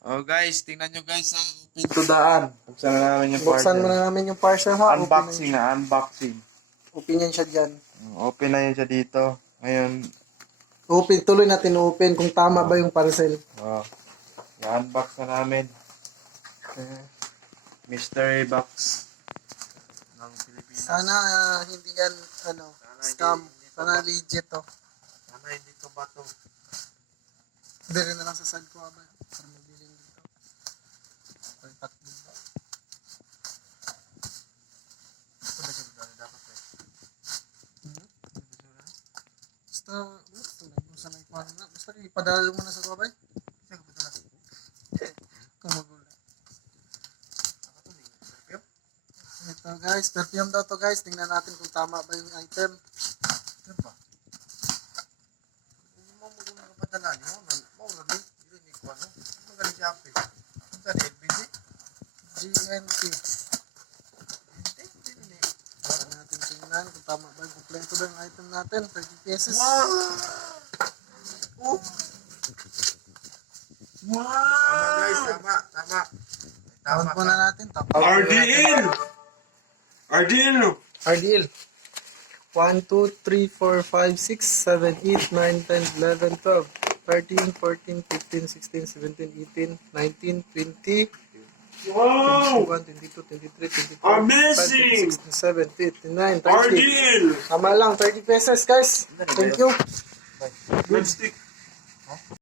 Oh guys, tingnan nyo guys ang pinto daan. Buksan na namin yung Buksan parcel. mo na namin yung parcel ha. Unboxing na, unboxing. Open yan siya dyan. Open na yun siya dito. Ngayon, Open, tuloy natin open kung tama ba yung parcel. na-unbox na namin. Mystery box ng Pilipinas. Sana hindi yan scam. Sana legit to. Sana hindi to ba to? Hindi rin na lang sa side ko ba? Para mabiling dito. Pagkat dito. Ito ba siya dapat eh? Basta ipadala mo na sa babay. Kumagula. Ito guys, perfume daw to guys. Tingnan natin kung tama ba yung item. Ito ba? Hindi mo magulong kapadala niyo. Maula din. Hindi ko ano. Magaling siya api. Ito na LBC? GNT. Para natin tingnan kung tama ba yung kompleto ba yung item natin. 30 pesos. Wow! Wow! Tama guys, tama. Tawad po na natin. RDL! RDL no? RDL. 1, 2, 3, 4, 5, 6, 7, 8, 9, 10, 11, 12, 13, 14, 15, 16, 17, 18, 19, 20, Wow! 21, 22, 23, 24, Amazing! 25, 26, 27, 28, 29, 30. RDL! Tama lang, 30 pesos guys. Thank you. Lipstick.